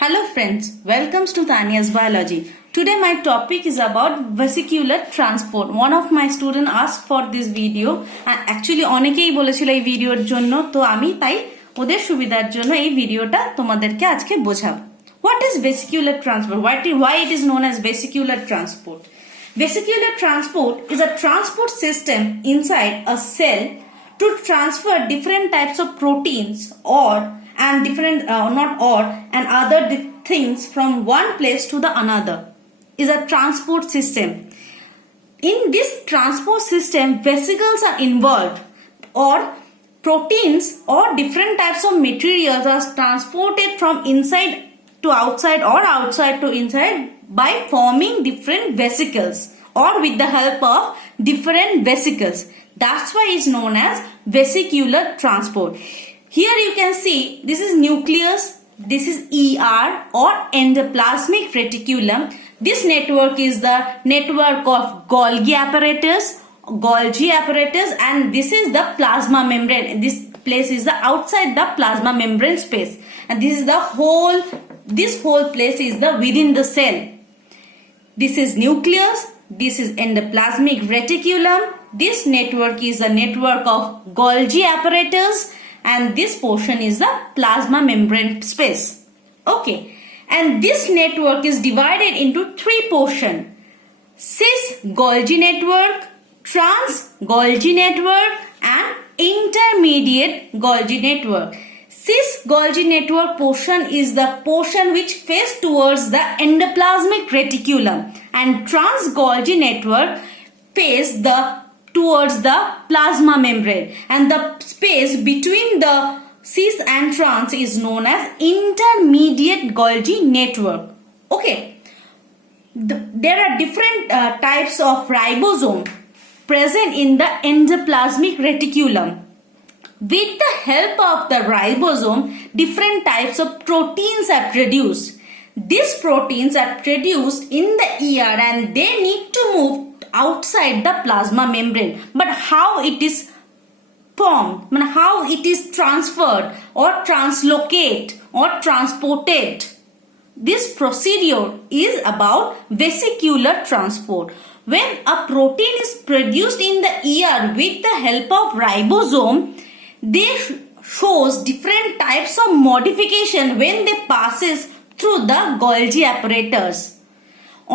Hello friends, welcome to Tanya's Biology. Today my topic is about vesicular transport. One of my students asked for this video and actually অনেকেই বলেছিল এই ভিডিওর জন্য, তো আমি তাই ওদের সুবিধার জন্য এই ভিডিওটা তোমাদেরকে আজকে বোঝাবো। What is vesicular transport? Why it is known as vesicular transport? Vesicular transport is a transport system inside a cell to transfer different types of proteins and other things from one place to the another is a transport system. In this transport system, vesicles are involved, or proteins or different types of materials are transported from inside to outside or outside to inside by forming different vesicles or with the help of different vesicles. That's why it's known as vesicular transport. Here you can see this is nucleus, this is ER or endoplasmic reticulum. This network is the network of Golgi apparatus, and this is the plasma membrane. This place is the outside the plasma membrane space, and this whole place is the within the cell. This is nucleus, this is endoplasmic reticulum. This network is the network of Golgi apparatus, and this portion is the plasma membrane space. Okay, and this network is divided into three portions: cis-Golgi network, trans-Golgi network, and intermediate Golgi network. Cis-Golgi network portion is the portion which faces towards the endoplasmic reticulum, and trans-Golgi network faces towards the plasma membrane, and the space between the cis and trans is known as intermediate Golgi network. Okay, there are different types of ribosome present in the endoplasmic reticulum. With the help of the ribosome, different types of proteins are produced. These proteins are produced in the ER and they need to move outside the plasma membrane. But how it is formed, how it is transferred or translocate or transported, this procedure is about vesicular transport. When a protein is produced in the ER with the help of ribosome, they shows different types of modification when they passes through the Golgi apparatus.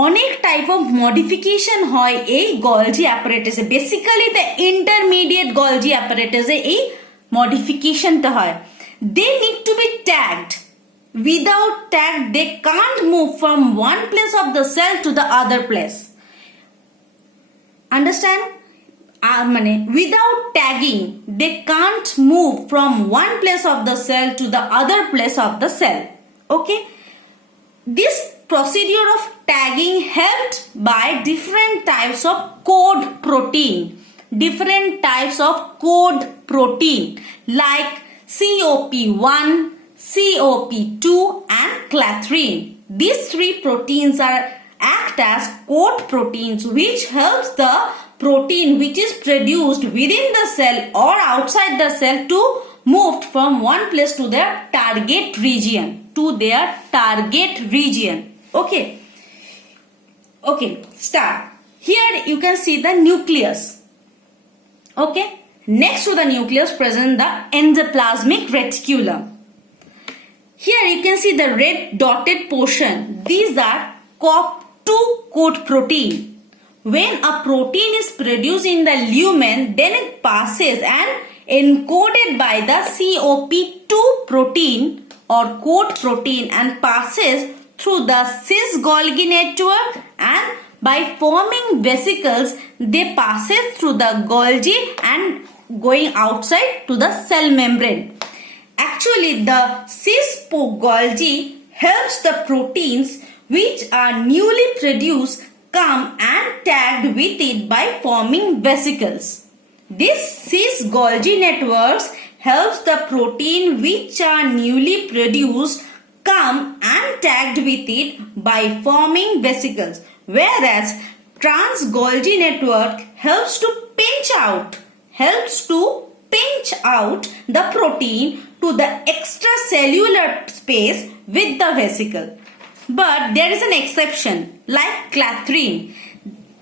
অনেক type of modification হয় এই Golgi অ্যাপারেটাসে, basically the intermediate Golgi অ্যাপারেটাসে এই মডিফিকেশনটা হয়। They need to be tagged, without tag they can't move from one place of the cell to the other place. Understand? মানে without tagging they can't move from one place of the cell to the other place of the cell. Okay, this procedure of tagging helped by different types of code protein like COP1, COP2 and clathrin. These three proteins act as code proteins which helps the protein which is produced within the cell or outside the cell to move from one place to their target region. Okay, start. Here you can see the nucleus. Okay, next to the nucleus present the endoplasmic reticulum. Here you can see the red dotted portion. These are COP2 code protein. When a protein is produced in the lumen, then it passes and encoded by the COP2 protein or code protein and passes through the cis-Golgi network, and by forming vesicles they passes through the Golgi and going outside to the cell membrane. Actually, the cis-Golgi helps the proteins which are newly produced come and tagged with it by forming vesicles. This cis-Golgi networks helps the protein which are newly produced come and tagged with it by forming vesicles, whereas trans-Golgi network helps to pinch out the protein to the extracellular space with the vesicle. But there is an exception, like clathrin.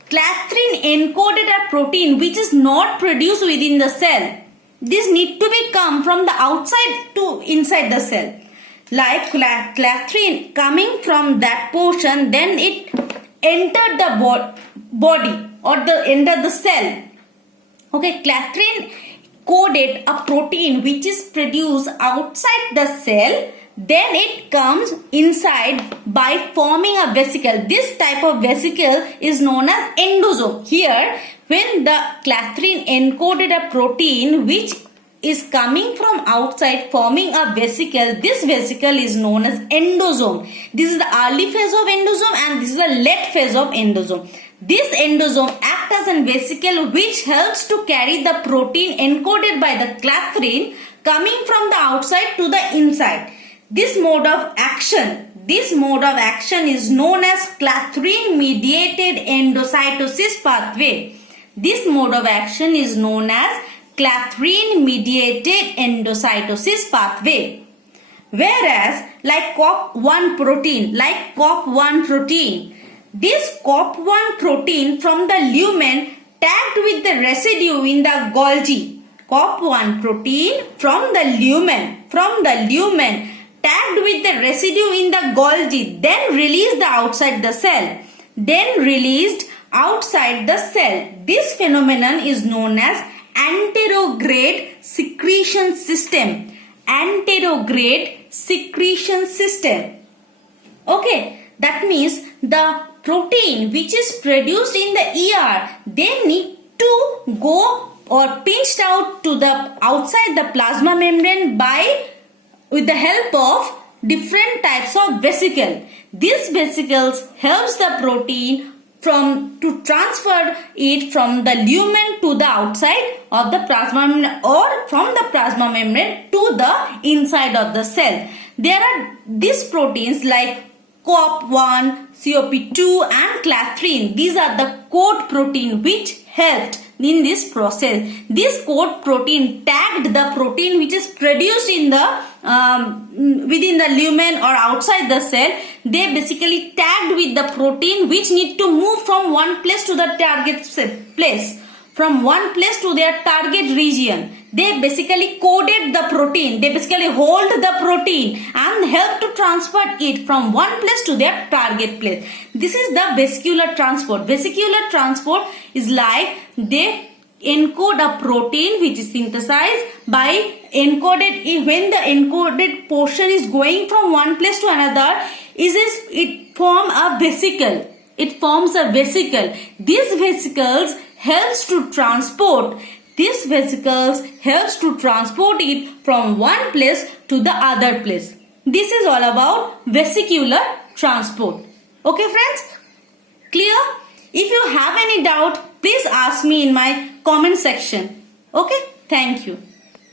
Clathrin encoded a protein which is not produced within the cell. This need to be come from the outside to inside the cell. Like clathrin coming from that portion, then it entered the body or entered the cell. Okay, clathrin coded a protein which is produced outside the cell, then it comes inside by forming a vesicle. This type of vesicle is known as endosome. Here, when the clathrin encoded a protein which is coming from outside forming a vesicle, this vesicle is known as endosome. This is the early phase of endosome and this is the late phase of endosome. This endosome acts as a vesicle which helps to carry the protein encoded by the clathrin coming from the outside to the inside. This mode of action is known as clathrin mediated endocytosis pathway. This mode of action is known as clathrin mediated endocytosis pathway. Whereas like COP1 protein, this COP1 protein from the lumen tagged with the residue in the Golgi. COP1 protein from the lumen tagged with the residue in the Golgi, then released outside the cell. This phenomenon is known as anterograde secretion system. Okay, that means the protein which is produced in the ER, they need to go or pinched out to the outside the plasma membrane with the help of different types of vesicle. These vesicles helps the protein to transfer it from the lumen to the outside of the plasma membrane or from the plasma membrane to the inside of the cell. There are these proteins like COP1, COP2 and clathrin. These are the coat protein which helped in this process. This coat protein tagged the protein which is produced in the within the lumen or outside the cell. They basically tagged with the protein which need to move from one place to the target place, from one place to their target region. They basically coded the protein. They basically hold the protein and help to transfer it from one place to their target place. This is the vesicular transport. Vesicular transport is like they encode a protein which is synthesized by encoded. When the encoded portion is going from one place to another, it forms a vesicle. These vesicles helps to transport it from one place to the other place. This is all about vesicular transport. Okay friends? Clear? If you have any doubt, please ask me in my comment section. Okay? Thank you.